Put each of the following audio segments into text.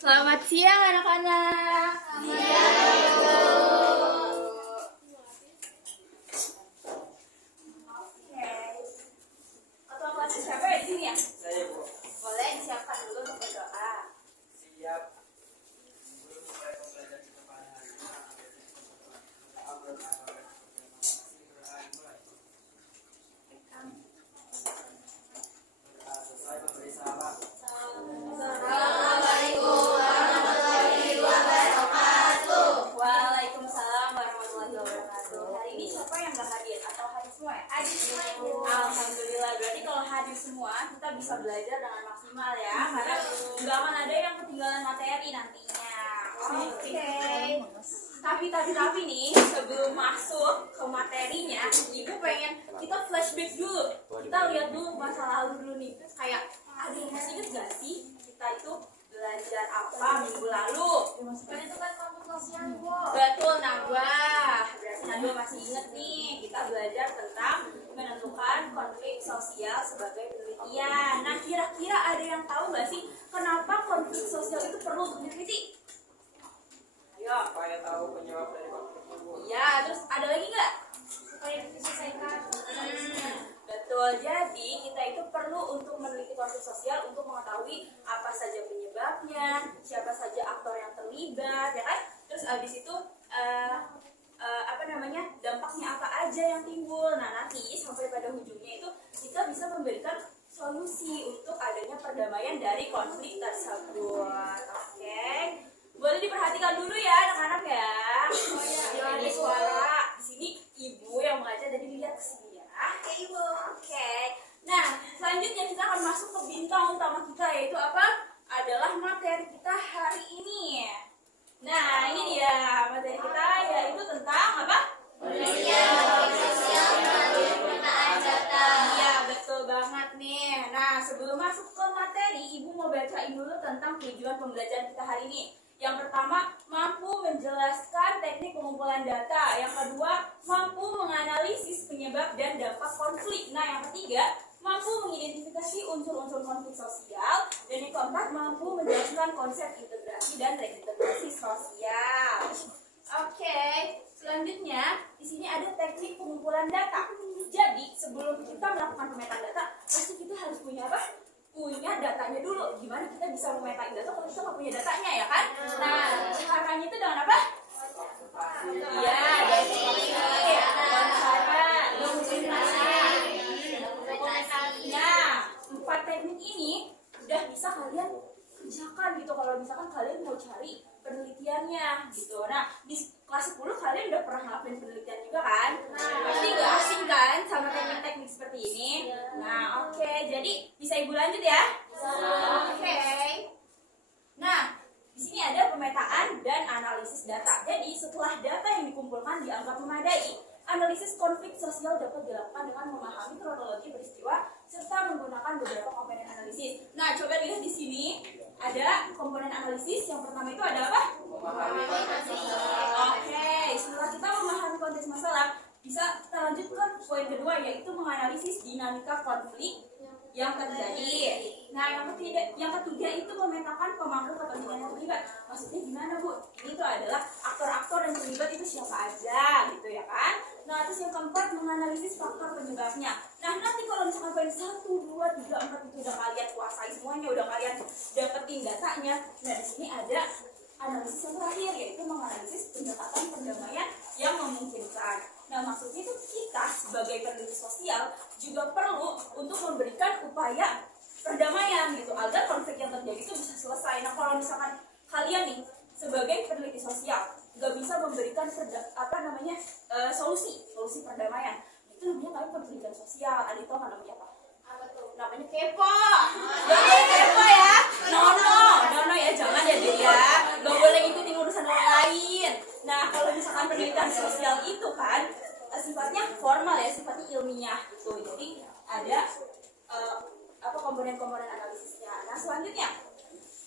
Selamat siang anak-anak. Ketua kelasnya siapa ya di sini ya? Saya, Bu. Boleh disiapkan dulu untuk berdoa. Siap. Sebelum mulai pembelajaran kita pada hari ini, selesai memberi salam. Waalaikumsalam warahmatullahi wabarakatuh. Hari ini siapa yang gak hadir atau hadir semua ya? Hadir semua. Alhamdulillah. Berarti kalau hadir semua kita bisa belajar dengan maksimal ya. Karena nggak akan ada yang ketinggalan materi nantinya. Oke. Tapi nih sebelum masuk ke materinya, Ibu pengen kita flashback dulu. Kita lihat dulu masa lalu dulu nih. Kayak ada yang masih inget gak sih kita itu belajar apa minggu lalu? Kan itu kan kampus sosial, Bu. Betul, Najwa. Berarti Najwa masih inget nih, kita belajar tentang menentukan konflik sosial sebagai penelitian. Nah, kira-kira ada yang tahu nggak sih kenapa konflik sosial itu perlu untuk diteliti? Ayo. Supaya tahu penyebab dari konflik itu. Iya, terus ada lagi nggak? Supaya diselesaikan. Betul, jadi kita itu perlu untuk meneliti konflik sosial untuk mengetahui apa saja penyebabnya, siapa saja aktor yang terlibat, ya kan? Terus abis itu dampaknya apa aja yang timbul. Nah, nanti sampai pada ujungnya itu kita bisa memberikan solusi untuk adanya perdamaian dari konflik tersebut. Oke, boleh diperhatikan dulu ya anak-anak ya. Jangan ada suara. Di sini Ibu yang mengajar, jadi lihat ke sini ya. Oke, Ibu. Oke. Nah, selanjutnya kita akan masuk ke bintang utama kita, yaitu apa? Adalah materi kita hari ini. Nah, ini dia materi kita, yaitu tentang apa? Penelitian konflik sosial melalui pemetaan data. Iya, betul banget nih. Nah, sebelum masuk ke materi, Ibu mau bacain dulu tentang tujuan pembelajaran kita hari ini. Yang pertama, mampu menjelaskan teknik pengumpulan data. Yang kedua, mampu menganalisis penyebab dan dampak konflik. Nah, yang ketiga, mampu mengidentifikasi unsur-unsur konflik sosial. Dan yang keempat, mampu menjelaskan konsep integrasi dan reintegrasi sosial. Oke, selanjutnya di sini ada teknik pengumpulan data. Jadi, sebelum kita melakukan pemetaan data, pasti kita harus punya apa? Punya datanya dulu. Gimana kita bisa memetain data kalau kita nggak punya datanya, ya kan? Nah, caranya itu dengan apa? Iya, Nah, 4 teknik ini udah bisa kalian kerjakan gitu kalau misalkan kalian mau cari penelitiannya gitu. Nah, di kelas 10 kalian udah pernah ngelakuin penelitian juga kan? Pasti nggak asing kan sama teknik-teknik seperti ini? Nah, oke. Jadi bisa Ibu lanjut ya? Oke. Nah, di sini ada pemetaan dan analisis data. Jadi setelah data yang dikumpulkan dianggap memadai, analisis konflik sosial dapat dilakukan dengan memahami kronologi peristiwa serta menggunakan beberapa komponen analisis. Nah, coba lihat di sini ada komponen analisis. Yang pertama itu ada apa? Memahami konteks masalah. Oke, setelah kita memahami konteks masalah, bisa kita lanjutkan poin kedua, yaitu menganalisis dinamika konflik yang terjadi. Nah, yang ketiga itu memetakan pemangku kepentingan yang terlibat. Maksudnya gimana, Bu? Ini tuh adalah aktor-aktor yang terlibat itu siapa aja, gitu ya kan? Nah, terus yang keempat menganalisis faktor penyebabnya. Nah, nanti kalau misalkan poin 1, 2, 3, 4 itu udah kalian kuasai semuanya, udah kalian dapetin datanya. Nah, di sini ada analisis yang terakhir, yaitu menganalisis pendekatan perdamaian yang memungkinkan. Nah, maksudnya itu kita sebagai peneliti sosial juga perlu untuk memberikan upaya perdamaian gitu agar konflik yang terjadi itu bisa selesai. Nah, kalau misalkan kalian nih sebagai peneliti sosial nggak bisa memberikan solusi perdamaian, itu namanya kalian penelitian sosial. Adik tahu nggak namanya apa? Apa tuh? Namanya kepo. Gak boleh kepo ya. No ya, jangan ya dia ya. Gak boleh ikutin urusan orang lain. Nah, kalau misalkan penelitian sosial itu kan sifatnya formal ya, sifatnya ilmiah gitu. Jadi ada komponen-komponen analisisnya. Nah, selanjutnya,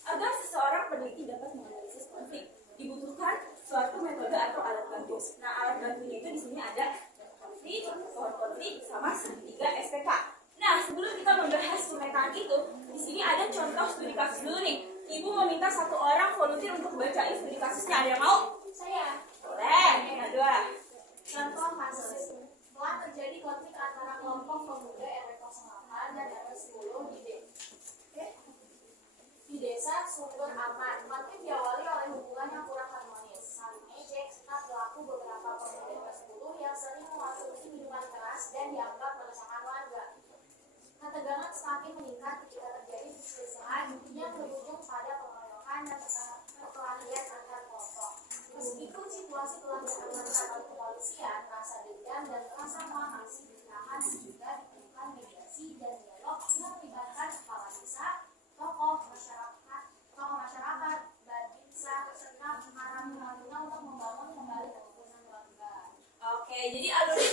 agar seseorang peneliti dapat menganalisis konflik, dibutuhkan suatu metode atau alat bantu. Nah, alat bantunya itu di sini ada konflik, pohon konflik, sama segitiga SPK. Nah, sebelum kita membahas pemetaan itu, di sini ada contoh studi kasus dulu nih. Ibu meminta satu orang studi kasusnya. Ada yang mau? Saya. Boleh. Najwa. Contoh kasus. Telah terjadi konflik antara kelompok pemuda RW 08 dan RW 10 di desa Sumber Aman. Konflik diawali oleh hubungan yang kurang harmonis. Saat ini Jack sempat berlaku beberapa pemuda RW 10 yang sering mengonsumsi minuman keras dan dianggap meresahkan warga. Ketegangan semakin meningkat ketika terjadi perselisihan yang berujung pada pengeroyokan dan perkelahian antar kelompok. Meskipun situasi telah diamankan oleh kepolisian, rasa dendam dan rasa marah masih ditahan sehingga diperlukan mediasi dan dialog yang melibatkan kepala desa, tokoh masyarakat, babinsa, serta para pimpinan untuk membangun kembali kerukunan warga. Oke, jadi alurnya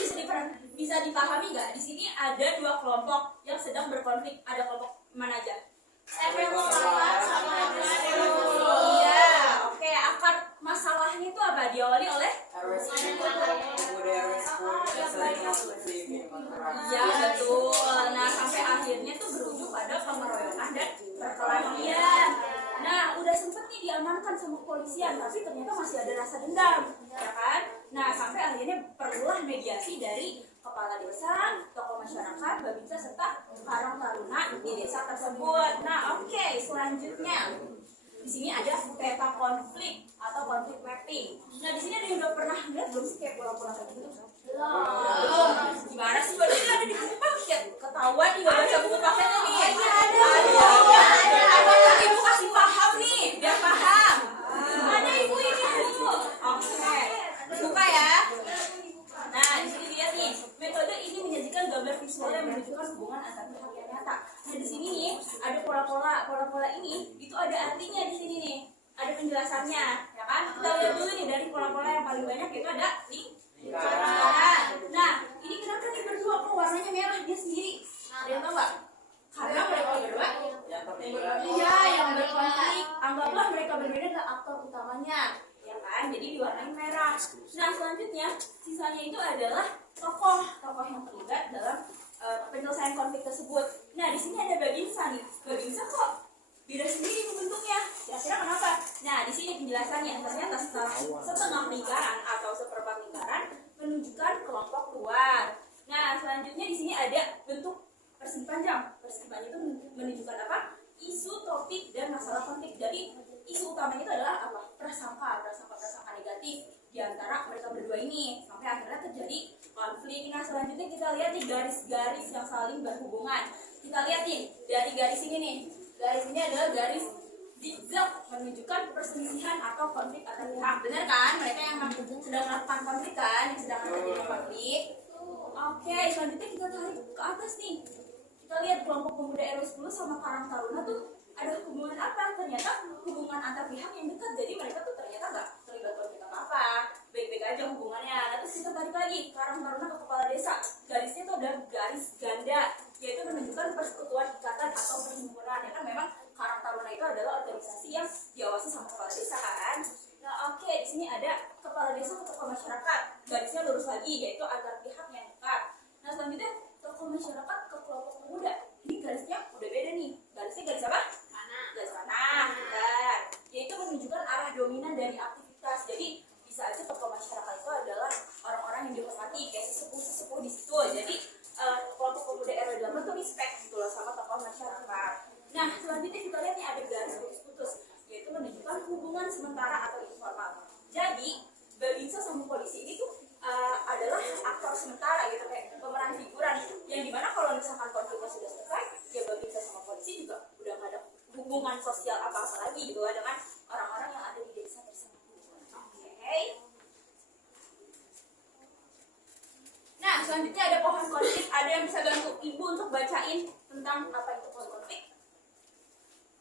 bisa dipahami nggak? Di sini ada dua kelompok yang sedang berkonflik. Ada kelompok mana aja? RW 08 sama RW 10. Iya, oke. Akar masalahnya itu apa? Diawali oleh? RW 10 pemuda RW 10 yang sering mengonsumsi minuman keras. Iya, betul. Nah, sampai akhirnya tuh berujung pada pengeroyokan dan perkelahian. Nah, udah sempet nih diamankan sama kepolisian, tapi ternyata masih ada rasa dendam, ya kan? Nah, sampai akhirnya perlulah mediasi dari kepala desa, tokoh masyarakat, babinsa serta karang taruna di desa tersebut. Nah, oke, selanjutnya di sini ada peta konflik atau konflik mapping. Nah, di sini ada yang udah pernah lihat belum sih kayak pola-pola kayak gitu? Belum. Gimana sih? Baru ini ada di buku paket. Ketahuan nih nggak baca buku paketnya nih. Ada. Ibu kasih paham nih, biar paham. Ada ibu ini dulu. Oke. Buka ya. Nah, di sini lihat nih. Metode ini menyajikan gambar visual yang menunjukkan hubungan antar pihak yang nyata. Nah, di sini nih ada pola-pola ini itu ada artinya di sini nih. Ada penjelasannya, ya kan? Kita lihat dulu nih dari pola-pola yang paling banyak itu ada lingkaran. Nah, ini kenapa nih berdua kok warnanya merah dia sendiri? Ada yang tahu nggak? Karena mereka berdua iya yang berkonflik. Anggaplah mereka berdua adalah aktor utamanya, ya kan? Jadi diwarnai merah. Nah, selanjutnya sisanya itu adalah tokoh yang terlibat dalam penyelesaian konflik tersebut. Nah, di sini ada babinsa nih. Babinsa kok beda sendiri bentuknya? Kira-kira kenapa? Nah, di sini penjelasannya ternyata setengah lingkaran atau seperempat lingkaran menunjukkan kelompok luar. Nah, selanjutnya di sini ada bentuk persegi panjang. Persegi panjang itu menunjukkan apa? Isu, topik, dan masalah konflik. Jadi isu utamanya itu adalah apa? Prasangka negatif di antara mereka berdua ini sampai akhirnya terjadi konflik. Nah, selanjutnya kita lihat nih garis-garis yang saling berhubungan. Kita lihat nih dari garis ini nih. Garis ini adalah garis zigzag menunjukkan perselisihan atau konflik antar pihak. Benar kan? Mereka yang sedang melakukan konflik kan, yang sedang terjadi konflik. Oke, selanjutnya kita tarik ke atas nih. Kita lihat kelompok pemuda RW 10 sama Karang Taruna tuh ada hubungan apa? Ternyata hubungan antar pihak yang dekat. Jadi mereka tuh ternyata nggak terlibat konflik apa-apa. Baik-baik aja hubungannya. Nah, terus kita tarik lagi Karang Taruna ke kepala desa. Garisnya tuh ada garis ganda, yaitu menunjukkan persekutuan ikatan atau perhimpunan. Ya kan memang Karang Taruna itu adalah organisasi yang diawasi sama kepala desa kan. Nah, oke, di sini ada kepala desa ke tokoh masyarakat. Garisnya lurus lagi, yaitu antar pihak yang dekat. Nah, selanjutnya tokoh masyarakat ke kelompok pemuda. Ini garisnya udah beda nih. Garisnya garis apa? Garis panah, benar. Yaitu menunjukkan arah dominan dari aktivitas. Jadi bisa aja tokoh masyarakat itu adalah orang-orang yang dihormati, kayak sesepuh di situ. Jadi kelompok pemuda RW 8 tuh respect gitu loh sama tokoh masyarakat. Nah, selanjutnya kita lihat nih ada garis putus-putus, yaitu menunjukkan hubungan sementara atau informal. Jadi babinsa sama polisi ini tuh adalah aktor sementara gitu, kayak pemeran figuran yang dimana kalau misalkan konfliknya sudah selesai, ya babinsa sama polisi juga udah gak ada hubungan sosial apa-apa lagi gitu dengan orang-orang yang ada di desa tersebut. Oke. Nah, selanjutnya ada pohon konflik. Ada yang bisa bantu ibu untuk bacain tentang apa itu pohon konflik?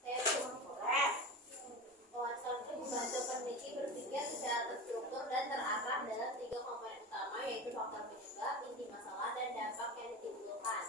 Boleh. Pohon konflik membantu peneliti berpikir secara terstruktur dan terarah dalam 3 komponen utama, yaitu faktor penyebab, inti masalah, dan dampak yang ditimbulkan.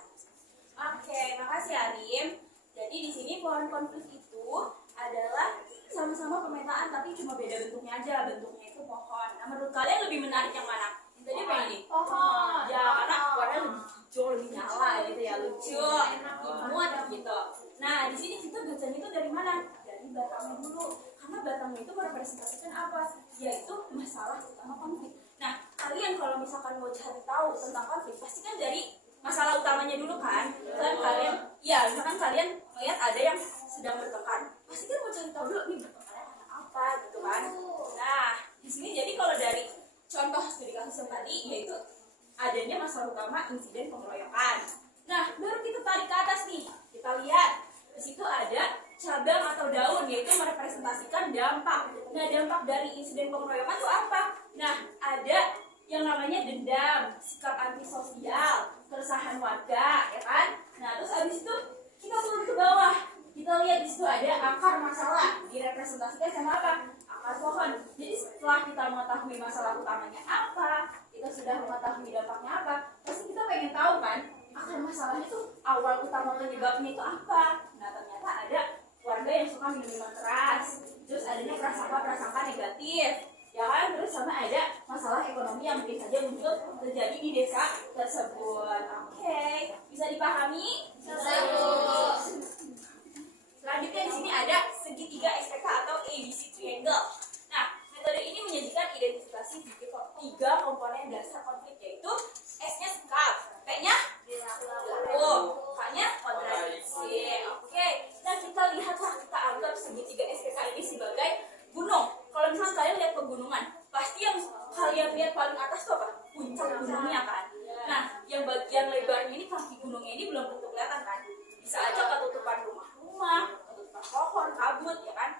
Oke, makasih Arim. Jadi di sini pohon konflik itu adalah sama-sama pemetaan tapi cuma beda bentuknya aja. Bentuknya itu pohon. Nah, menurut kalian lebih menarik yang mana? Yang tadi apa ini? Pohon. Ya, karena warnanya lebih hijau, lebih nyala gitu ya, lucu, imut gitu. Nah, di sini kita bacanya itu dari mana? Dari batangnya dulu. Karena batangnya itu merepresentasikan apa? Yaitu masalah utama konflik. Nah, kalian kalau misalkan mau cari tahu tentang konflik, pasti kan dari masalah utamanya dulu kan? Kan kalian, ya misalkan kalian melihat ada yang sedang bertengkar, pasti kan mau cari tahu dulu nih bertengkarnya karena apa gitu kan? Nah, di sini jadi kalau dari contoh studi kasus yang tadi, yaitu adanya masalah utama insiden pengeroyokan. Nah, baru kita tarik ke atas nih, kita lihat di situ ada cabang atau daun, yaitu merepresentasikan dampak. Nah, dampak dari insiden pengeroyokan itu apa? Nah, ada yang namanya dendam, sikap antisosial, keresahan warga, ya kan? Nah, terus abis itu kita turun ke bawah, kita lihat di situ ada akar masalah, direpresentasikan sama apa? Akar pohon. Jadi setelah kita mengetahui masalah utamanya apa, kita sudah mengetahui dampaknya apa, pasti kita pengen tahu kan? Akar masalahnya itu awal utama penyebabnya itu apa? Nah, ternyata ada warga yang suka minum minuman keras, terus adanya prasangka negatif, ya kan? Terus sama ada masalah ekonomi yang mungkin saja muncul terjadi di desa tersebut. Oke, bisa dipahami? Selanjutnya di sini ada segitiga SPK atau ABC triangle. Nah, metode ini menyajikan identifikasi tiga komponen dasar konflik, yaitu S-nya sikap, P-nya K-nya kontradiksi. Oke, nah kita lihatlah, kita anggap segitiga SPK ini sebagai gunung. Kalau misalnya kalian lihat pegunungan, pasti yang kalian lihat paling atas itu apa? Puncak gunungnya kan. Nah, yang bagian lebarnya ini, kaki gunungnya ini belum tentu kelihatan kan. Bisa aja ketutupan rumah-rumah, ketutupan pohon, kabut, ya kan.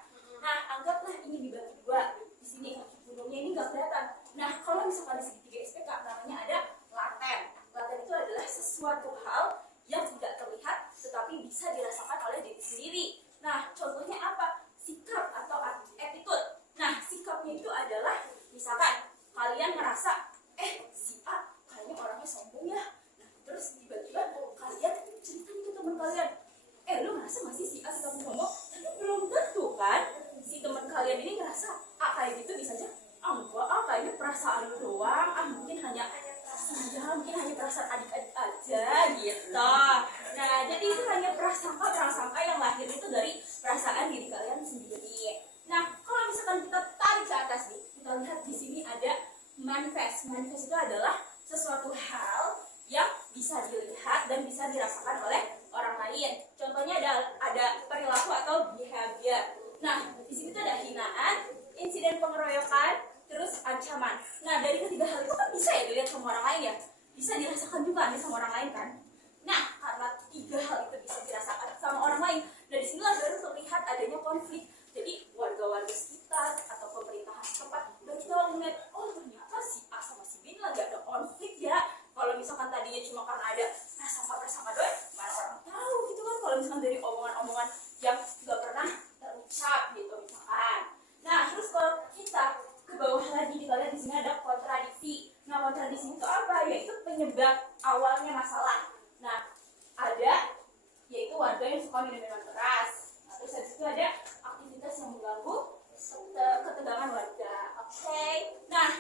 Nah, anggaplah ini dibagi dua. Di sini kaki gunungnya ini nggak kelihatan. Nah, kalau misalkan di segitiga SPK namanya ada laten. Laten itu adalah sesuatu hal yang tidak terlihat tetapi bisa dirasakan oleh diri sendiri. Nah, contohnya apa? Sikap atau attitude. Nah, sikapnya itu adalah misalkan kalian merasa si A kayaknya orangnya sombong ya. Nah, terus tiba-tiba kalian cerita ke teman kalian, lu ngerasa masih si A sikapnya sombong? Tapi belum tentu kan si teman kalian ini ngerasa kayak gitu, bisa aja enggak, kayaknya perasaan lu doang, mungkin hanya perasaan adik-adik aja gitu. Nah, jadi itu hanya prasangka yang lahir itu dari perasaan diri kalian sendiri. Nah, kalau misalkan kita tarik ke atas nih, kita lihat di sini ada manifest. Manifest itu adalah sesuatu hal yang bisa dilihat dan bisa dirasakan oleh orang lain. Contohnya ada perilaku atau behavior. Nah, di sini tuh ada hinaan, insiden pengeroyokan, terus ancaman. Nah, dari ketiga hal itu kan bisa ya dilihat sama orang lain ya, bisa dirasakan juga nih sama orang lain kan. Nah, karena tiga hal itu bisa dirasakan sama orang lain, dari sinilah baru terlihat adanya konflik. Jadi warga-warga sekitar atau pemerintahan setempat dan kita melihat, ternyata si A sama si B lagi ada konflik ya. Kalau misalkan tadinya cuma karena ada prasangka doang, mana orang tahu gitu kan, kalau misalkan dari omongan-omongan yang nggak pernah terucap gitu misalkan. Nah, terus kalau kita ke bawah lagi, kita lihat di sini ada kontradiksi. Nah, kontradiksi itu apa? Yaitu penyebab awalnya masalah. Nah, ada yaitu warga yang suka minum minuman keras. Nah, terus habis itu ada aktivitas yang mengganggu ketegangan warga. Oke. Nah,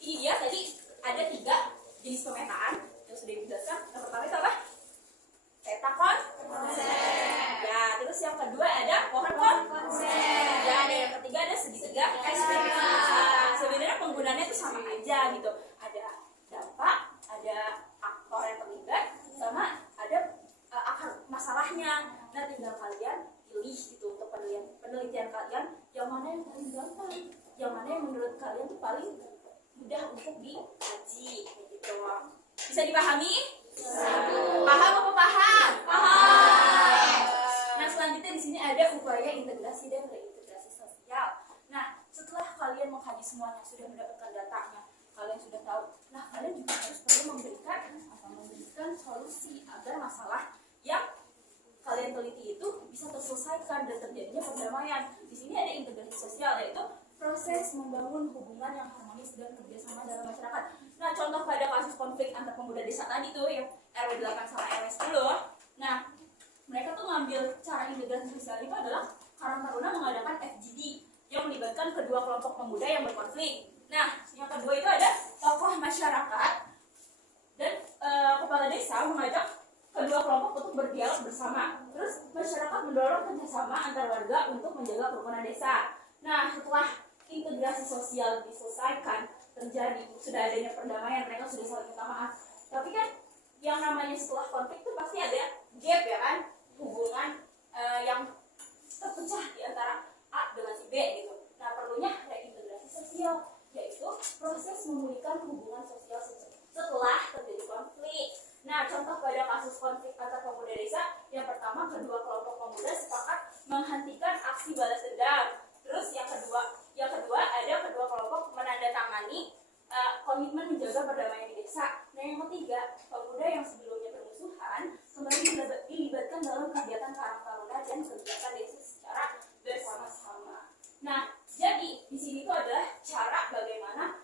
ini dia tadi ada 3 jenis pemetaan yang sudah dijelaskan. Yang pertama itu apa? Peta konsep. Ya, terus yang kedua ada pohon konsep. Ya, dan yang ketiga ada segitiga SPK. Sebenarnya penggunaannya itu sama aja gitu. Ada dampak, ada aktor yang terlibat, sama ada akar masalahnya. Nah, tinggal kalian pilih gitu untuk penelitian kalian yang mana yang paling gampang, yang mana yang menurut kalian tuh paling mudah untuk dikaji gitu. Bisa dipahami? Paham apa paham? Paham. Nah, selanjutnya di sini ada upaya integrasi dan reintegrasi sosial. Nah, setelah kalian mengkaji semuanya, sudah mendapatkan datanya, kalian sudah tahu. Nah, kalian juga harus perlu memberikan solusi agar masalah yang kalian teliti itu bisa terselesaikan dan terjadinya perdamaian. Di sini ada integrasi sosial, yaitu proses membangun hubungan yang harmonis dan kerjasama dalam masyarakat. Nah, contoh pada kasus konflik antar pemuda desa tadi tuh yang RW 8 sama RW 10. Nah, mereka tuh ngambil cara integrasi sosial itu adalah Karang Taruna mengadakan FGD yang melibatkan kedua kelompok pemuda yang berkonflik. Nah, yang kedua itu ada tokoh masyarakat dan kepala desa mengajak kedua kelompok untuk berdialog bersama. Terus masyarakat mendorong kerjasama antar warga untuk menjaga kerukunan desa. Nah, setelah integrasi sosial diselesaikan, terjadi, sudah adanya perdamaian, mereka sudah saling minta maaf. Tapi kan yang namanya setelah konflik itu pasti ada gap ya kan, hubungan yang terpecah di antara A dengan si B gitu. Nah perlunya reintegrasi sosial, yaitu proses memulihkan hubungan sosial setelah terjadi konflik. Nah contoh pada kasus konflik antar pemuda desa, yang pertama kedua kelompok pemuda sepakat menghentikan aksi balas dendam. Terus yang kedua ada kedua kelompok menandatangani komitmen menjaga perdamaian di desa. Nah yang ketiga, pemuda yang sebelumnya bermusuhan kembali dilibatkan dalam kegiatan karang taruna dan kegiatan desa secara bersama-sama. Nah jadi di sini itu adalah cara bagaimana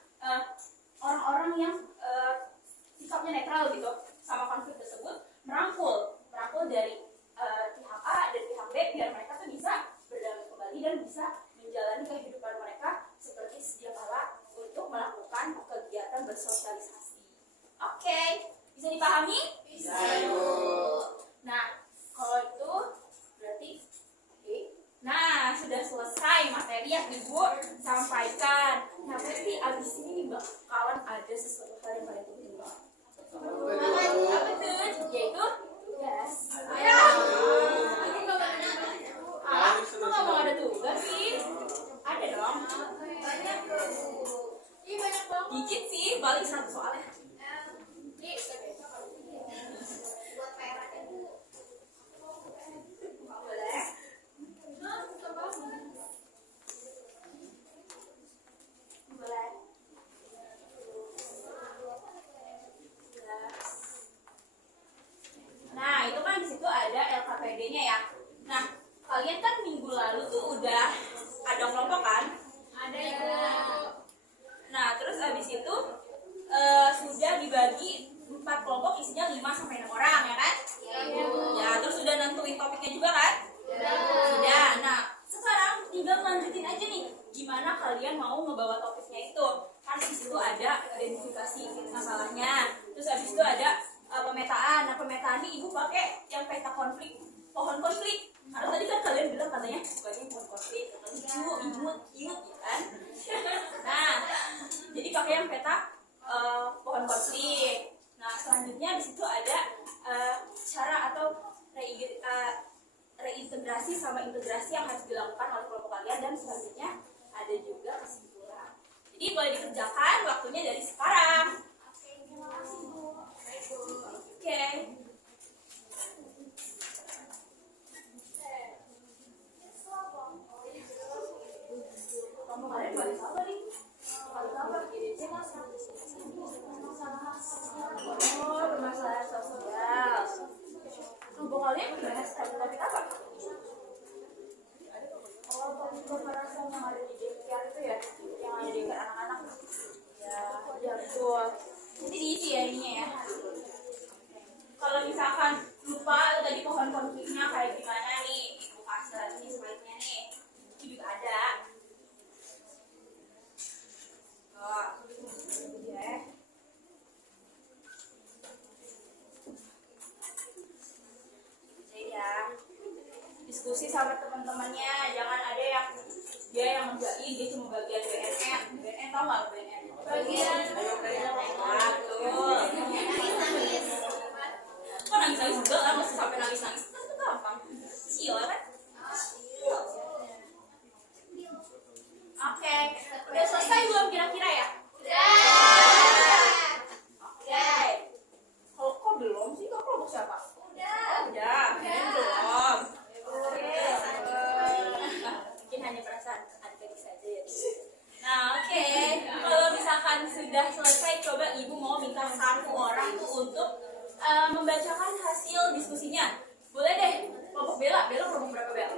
orang-orang yang sikapnya netral gitu sama konflik tersebut merangkul dari pihak A dan pihak B biar mereka tuh bisa berdamai kembali dan bisa menjalani kehidupan mereka seperti sedia kala untuk melakukan kegiatan bersosialisasi. Oke, bisa dipahami? Bisa. Nah, kalau itu berarti oke. Nah, sudah selesai materi yang Ibu sampaikan. Nah, berarti abis ini bakalan ada sesuatu hal yang paling penting banget. Apa tuh? Yaitu tugas. Kok nggak mau ada tugas sih? Ada dong. Banyak tuh. Ih banyak banget. Dikit sih, balik 100 soalnya. Buat PR aja dulu. Boleh? Boleh. Nah, itu kan di situ ada LKPD-nya ya. Nah, kalian kan minggu lalu tuh udah ada kelompok kan? Ada Ibu. Nah, terus abis itu sudah dibagi 4 kelompok isinya 5 sampai 6 orang ya kan? Ya, terus sudah nentuin topiknya juga kan? Sudah. Nah, sekarang tinggal lanjutin aja nih. Gimana kalian mau ngebawa topiknya itu? Kan di situ ada identifikasi masalahnya. Terus abis itu ada pemetaan. Nah, pemetaan ini Ibu pakai yang peta konflik, pohon konflik. Karena tadi kan kalian bilang katanya sukanya pohon konflik, lucu, imut, cute, ya kan? Nah, jadi pakai yang peta pohon konflik. Nah, selanjutnya di situ ada cara atau reintegrasi sama integrasi yang harus dilakukan oleh kelompok kalian, dan selanjutnya ada juga kesimpulan. Jadi boleh dikerjakan waktunya dari sekarang. Oke, terima kasih Bu. Oke. Kamu kalian balik apa nih? Balik apa? Oh, permasalahan sosial. Kelompok kalian bahas topik apa? Oh, topik kekerasan yang ada di daycare itu ya, yang ada di anak-anak. Ya betul. Jadi diisi ya ininya ya. Kalau misalkan lupa tadi pohon konfliknya kayak gimana nih, Ibu kasih lagi slide-nya nih. Itu juga ada. Oh, ya. Jadi ya, diskusi sama teman-temannya, jangan ada yang dia yang ngerjain, dia cuma bagian BNN. BNN tau nggak BNN? Bagian. Nah, betul. Kok nangis-nangis juga kan, masih sampai nangis-nangis kan itu gampang. Sil kan? Oke, udah selesai belum kira-kira ya? Oke. Kok belum sih? Kok kelompok siapa? Udah. Belum. Mungkin hanya perasaan adik-adik saja ya. Nah, oke. Kalau misalkan sudah selesai, coba Ibu mau minta 1 orang tuh untuk membacakan hasil diskusinya. Boleh deh. Kelompok Bella kelompok berapa Bella?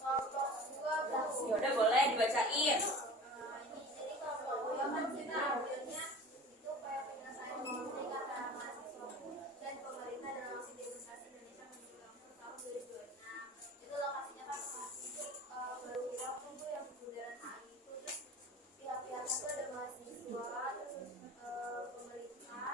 Kelompok 12. Yaudah boleh dibacain. Jadi kelompok 2 kan kita ambilnya itu kayak penyelesaian konflik antara mahasiswa dan pemerintah dalam aksi demonstrasi Indonesia menuju langsung tahun 2026. Itu lokasinya kan baru bilang tuh Bu yang bundaran HI itu, terus pihak-pihaknya tuh ada mahasiswa, terus pemerintah,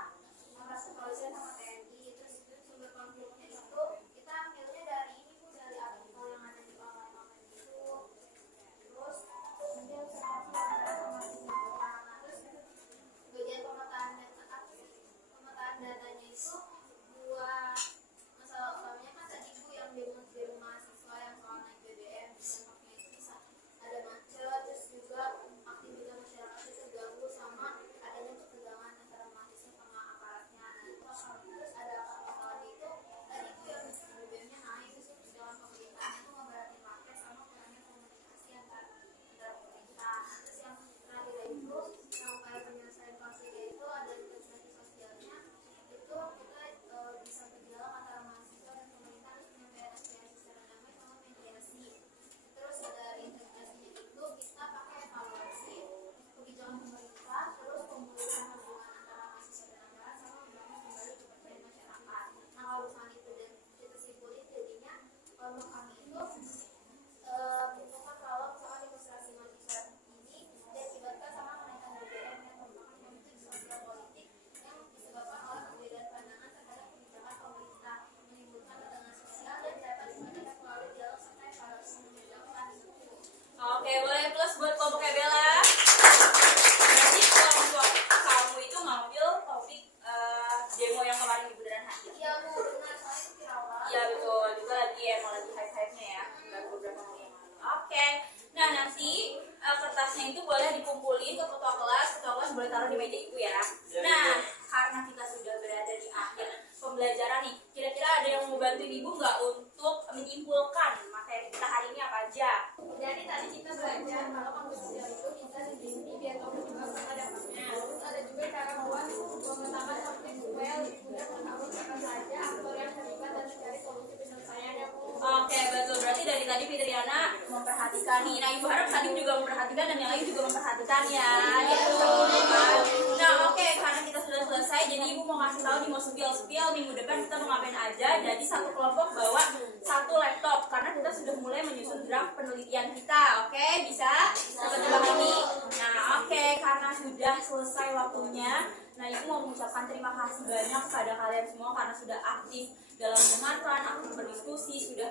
aparat kepolisian sama TNI. Terus sumber konfliknya itu kita ambilnya dari ini Bu, dari artikel yang ada di online itu. Terus mungkin Nah, nanti kertasnya itu boleh dikumpulin ke ketua kelas boleh taruh di meja ibu ya. Nah, karena kita sudah berada di akhir pembelajaran nih, kira-kira ada yang mau bantu ibu nggak untuk menyimpulkan materi kita hari ini apa aja? Jadi tadi kita belajar kalau kamu sosial itu bisa di biar kamu juga sama dapatnya. Terus ada juga cara buat memetakan topik supaya lebih mudah mengetahui siapa saja aktor yang terlibat dan mencari solusi penyelesaiannya. Oke, betul. Berarti dari tadi Fitriana memperhatikan nih. Nah, ibu harap tadi juga memperhatikan dan yang lain juga memperhatikan ya. Gitu. Nah, oke, karena kita sudah selesai, jadi ibu mau ngasih tahu nih, mau spill minggu depan kita mau ngapain aja. Jadi satu kelompok bawa satu laptop karena kita sudah mulai menyusun draft penelitian kita. Oke, bisa? Coba ini. Nah, oke, karena sudah selesai waktunya. Nah, ibu mau mengucapkan terima kasih banyak kepada kalian semua karena sudah aktif dalam mendengarkan, aktif berdiskusi, sudah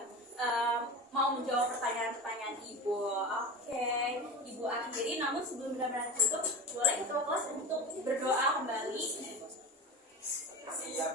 mau menjawab pertanyaan-pertanyaan ibu. Oke, ibu akhiri. Namun sebelum benar-benar tutup, boleh ketua kelas untuk berdoa kembali. Siap.